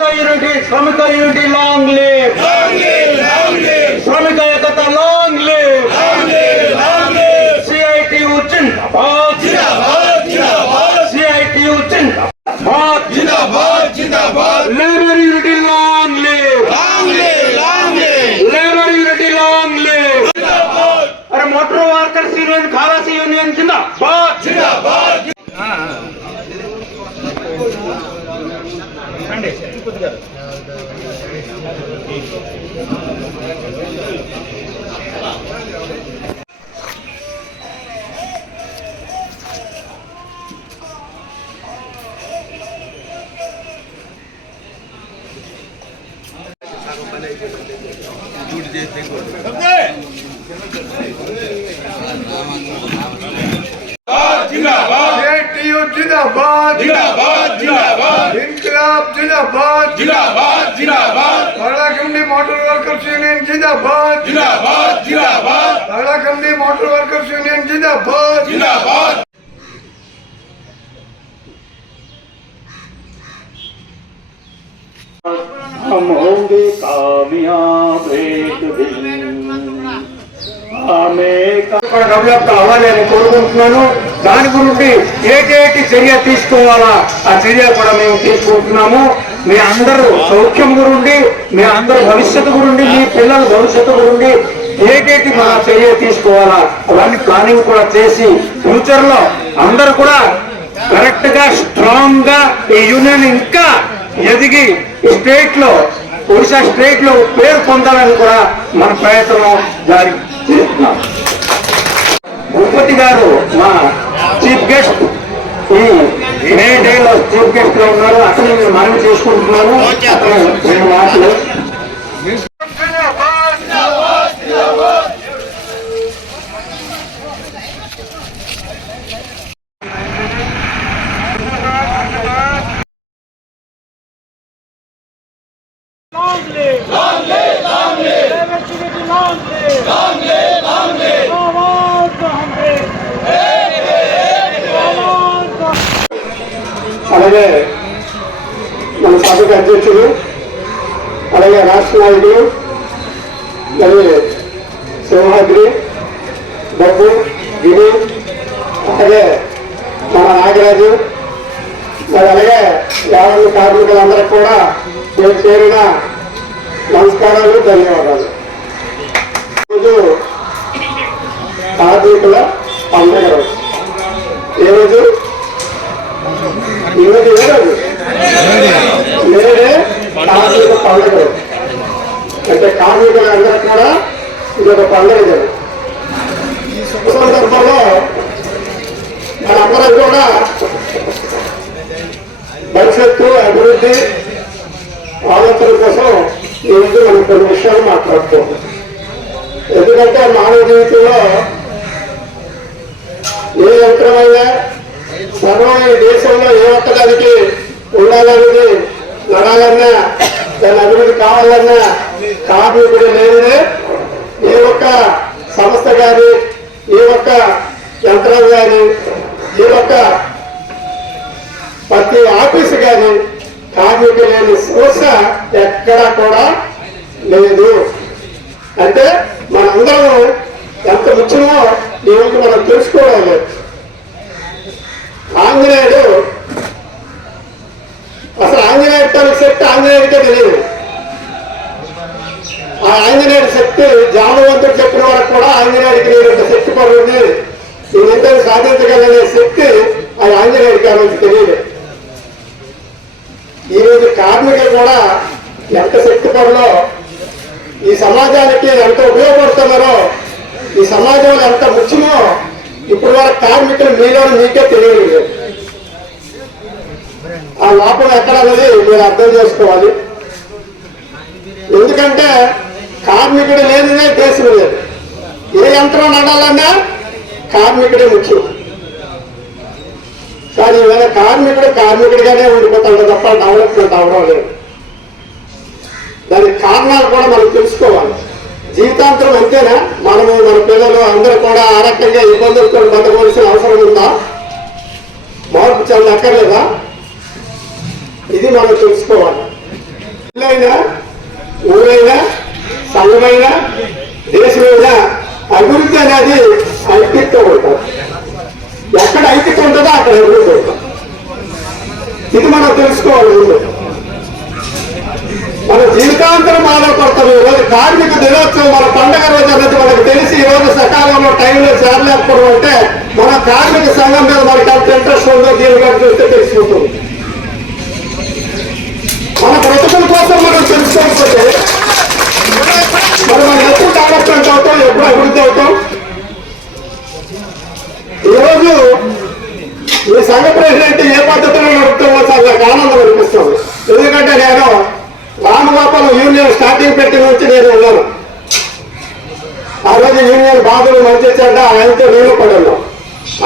Unity శ్రమిక unity long live Ganapati garu zindabad PO जिंदाबाद। जिंदाबाद जिंदाबाद। इनकलाब जिंदाबाद। जिंदाबाद जिंदाबाद। बड़ा कंपनी मोटर वर्कर्स यूनियन जिंदाबाद। जिंदाबाद जिंदाबाद। बड़ा कंपनी मोटर वर्कर्स यूनियन जिंदाबाद। जिंदाबाद। हम होंगे कामयाब एक दिन। आमें का आवाज़ आहे దాని గురించి ఏటేటి చర్య తీసుకోవాలా? ఆ చర్య కూడా మేము తీసుకుంటున్నాము. మీ అందరూ సౌఖ్యం గురుండి మీ అందరూ భవిష్యత్తు గురుండి మీ పిల్లల భవిష్యత్తు గురుండి ఏటేటి మన చర్య తీసుకోవాలా? అవన్నీ ప్లానింగ్ కూడా చేసి ఫ్యూచర్లో అందరూ కూడా కరెక్ట్గా స్ట్రాంగ్గా ఈ యూనియన్ ఇంకా ఎదిగి ఈ స్టేట్లో ఒడిశా స్టేట్లో పేరు పొందాలని కూడా మన ప్రయత్నం జారీ చేస్తున్నాం. భూపతి గారు మా చీఫ్ గెస్ట్ ఈ మే డే లో చీఫ్ గెస్ట్లో ఉన్నారు. అతను నేను మనవి చేసుకుంటున్నాను రెండు మాటలు. అలాగే మన సభకు అధ్యక్షులు అలాగే రాష్ట్ర నాయకులు మరి సింహాద్రి బాబు గిరి అలాగే మన నాగరాజు మరి అలాగే యాభై కార్మికులందరికీ కూడా నేను చేరిన నమస్కారాలు ధన్యవాదాలు. ఈరోజు కార్మికుల పండుగ రోజు ఏ రోజు ఈరోజు ఏ రోజు నేడే కార్మిక పండుగ రోజు. అంటే కార్మికులందరూ కూడా ఇది ఒక పండుగ జరుగు ఈ సందర్భంలో మనందరం కూడా భవిష్యత్తు అభివృద్ధి ఆలోచన కోసం ఈరోజు మనం కొన్ని విషయాలు మాట్లాడుతున్నాం ఎందుకంటే మానవ జీవితంలో ఏ యంత్రమైనా సర్వం ఈ దేశంలో ఏ ఒక్కదానికి ఉండాలన్నది నడాలన్నా దాని అభివృద్ధి కావాలన్నా కార్మికుడు లేనిదే ఏ ఒక్క సంస్థ కానీ ఏ ఒక్క యంత్రం కానీ ఏ ఒక్క ప్రతి ఆఫీసు కానీ కార్మికు లేని సమస్య ఎక్కడా కూడా లేదు. అంటే మనందరం ఎంత ముఖ్యమో ఈ మనం తెలుసుకోవడం లేదు ఆంజనేయుడు అసలు ఆంజనేయుడు తన శక్తి ఆంజనేయుడికే తెలియదు. ఆ ఆంజనేయుడి శక్తి జామవంతుడు చెప్పిన వరకు కూడా ఆంజనేయుడికి నేను శక్తి పడుతుంది. ఈ నిందను చెప్తే అది ఆంజనేయుడికి ఆ రోజు తెలియదు. ఈ రోజు కార్మికులు కూడా ఎంత శక్తి పడలో ఈ సమాజానికి ఎంత ఉపయోగపడుతున్నారో ఈ సమాజంలో ఎంత ముఖ్యమో ఇప్పుడు వరకు కార్మికులు మీలో మీకే తెలియలేదు. ఆ లోపం ఎక్కడ అనేది మీరు అర్థం చేసుకోవాలి. ఎందుకంటే కార్మికుడు లేనిదే దేశం లేదు. ఏ యంత్రం నడాలన్నా కార్మికుడే ముఖ్యం. కానీ ఈవేళ కార్మికుడు కార్మికుడిగానే ఉండిపోతాడు తప్ప డెవలప్మెంట్ అవడం లేదు. దానికి కారణాలు కూడా మనం తెలుసుకోవాలి. జీవితాంతరం అంతేనా? మనము మన పిల్లలు అందరూ కూడా ఆ రకంగా ఇబ్బందులతో బతకవలసిన అవసరం ఉందా? మార్పు చెందక్కర్లేదా ఇది మనం తెలుసుకోవాలి. ఇల్లైనా ఊరైనా సంఘమైనా దేశమైనా అభివృద్ధి అనేది అనిపిస్తూ ఉంటారు. ఎక్కడ ఐక్యత ఉంటుందో అక్కడ అభివృద్ధి ఇది మనం తెలుసుకోవాలి మన జీవితాంతరం ఆధారపడతాం ఈ రోజు కార్మిక దినోత్సవం మన పండగ రోజు అన్నది మనకు తెలిసి ఈ రోజు సకాలంలో టైంలో చేరలేకపోవడం అంటే మన కార్మిక సంఘం మీద మనకి ఎంత ఇంట్రెస్ట్ ఉందో దీని మీద చూస్తే తెలిసిపోతుంది. మన బ్రతుకుల కోసం మనం తెలుసుకోకపోతే మనం ఎప్పుడు డెవలప్మెంట్ అవుతాం ఎప్పుడు అభివృద్ధి అవుతాం? సంఘ ప్రెసిడెంట్ ఏ పద్ధతిలో నడుపుతామో చాలా నాకు ఆనందం అనిపిస్తుంది. ఎందుకంటే నేను రామగోపాలం యూనియన్ స్టార్టింగ్ పెట్టిన నుంచి నేను ఉన్నాను. ఆ రోజు యూనియన్ బాధలు మంచి చెడ్డ ఆయనతో నేను పడను.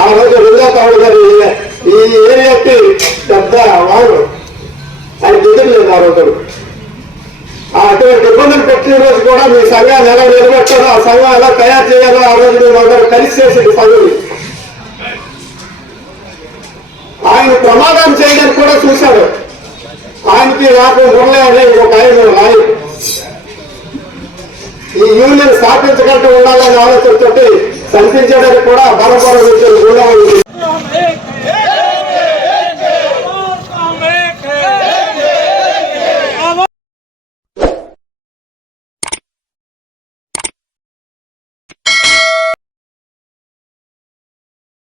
ఆ రోజు రుజా తౌడు గారు ఈ- ఏరియాకి పెద్ద వారు ఆయన దిగలేదు ఆ రోజు. అటువంటి ఇబ్బందులు పెట్టిన రోజు కూడా మీ సంఘాన్ని ఎలా నిలబెట్టాలో ఆ సంఘం ఎలా తయారు చేయాలో ఆ రోజు మేము అందరూ కలిసి చేసేది సంఘం ఆయన ప్రమాదం చేయడానికి కూడా చూశాడు. ఆయనకి నాకు మురళి అనే ఒక ఆయన రాయి. ఈ యూనియన్ స్థాపించగట్టు ఉండాలనే ఆలోచనతోటి కనిపించడానికి కూడా బలపరం గుండా